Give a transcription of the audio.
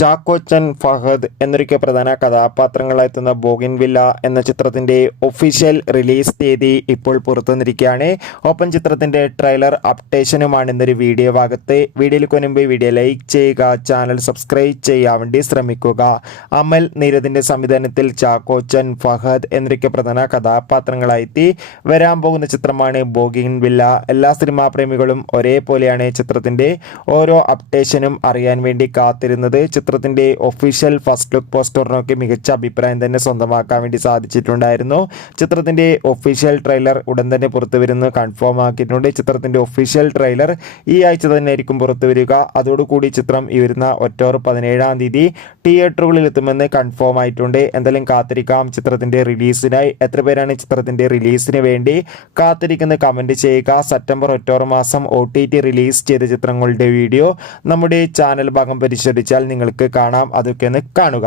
ചാക്കോച്ചൻ, ഫഹദ് എന്നൊക്കെ പ്രധാന കഥാപാത്രങ്ങളായെത്തുന്ന ബോഗിൻവില്ല എന്ന ചിത്രത്തിൻ്റെ ഒഫീഷ്യൽ റിലീസ് തീയതി ഇപ്പോൾ പുറത്തുവന്നിരിക്കുകയാണ്. ഒപ്പം ചിത്രത്തിൻ്റെ ട്രെയിലർ അപ്ഡേഷനുമാണ് ഇന്നൊരു വീഡിയോ ഭാഗത്ത്. വീഡിയോയിൽ കൊനുമ്പ് വീഡിയോ ലൈക്ക് ചെയ്യുക, ചാനൽ സബ്സ്ക്രൈബ് ചെയ്യാൻ വേണ്ടി ശ്രമിക്കുക. അമൽ നീരദിൻ്റെ സംവിധാനത്തിൽ ചാക്കോച്ചൻ, ഫഹദ് എന്നൊക്കെ പ്രധാന കഥാപാത്രങ്ങളായി വരാൻ പോകുന്ന ചിത്രമാണ് ബോഗിൻവില്ല. എല്ലാ സിനിമാ പ്രേമികളും ഒരേപോലെയാണ് ചിത്രത്തിൻ്റെ ഓരോ അപ്ഡേഷനും അറിയാൻ വേണ്ടി കാത്തിരുന്നത്. ചിത്രത്തിൻ്റെ ഒഫീഷ്യൽ ഫസ്റ്റ് ലുക്ക് പോസ്റ്ററിനൊക്കെ മികച്ച അഭിപ്രായം തന്നെ സ്വന്തമാക്കാൻ വേണ്ടി സാധിച്ചിട്ടുണ്ടായിരുന്നു. ചിത്രത്തിൻ്റെ ഒഫീഷ്യൽ ട്രെയിലർ ഉടൻ തന്നെ പുറത്തു വരുന്നു കൺഫേം ആക്കിയിട്ടുണ്ട്. ചിത്രത്തിൻ്റെ ഒഫീഷ്യൽ ട്രെയിലർ ഈ ആഴ്ച തന്നെ ആയിരിക്കും പുറത്തു വരിക. അതോടുകൂടി ചിത്രം ഈ വരുന്ന ഒക്ടോബർ 17-ാം തീയതി തിയേറ്ററുകളിൽ എത്തുമെന്ന് കൺഫേം ആയിട്ടുണ്ട്. എന്തായാലും കാത്തിരിക്കാം ചിത്രത്തിൻ്റെ റിലീസിനായി. എത്ര പേരാണ് ചിത്രത്തിൻ്റെ റിലീസിന് വേണ്ടി കാത്തിരിക്കുന്നത് കമൻറ്റ് ചെയ്യുക. സെപ്റ്റംബർ ഒക്ടോബർ മാസം OTT റിലീസ് ചെയ്ത ചിത്രങ്ങളുടെ വീഡിയോ നമ്മുടെ ചാനൽ ഭാഗം പരിശോധിച്ചാൽ നിങ്ങൾക്ക് കാണാം. അതൊക്കെ ഒന്ന് കാണുക.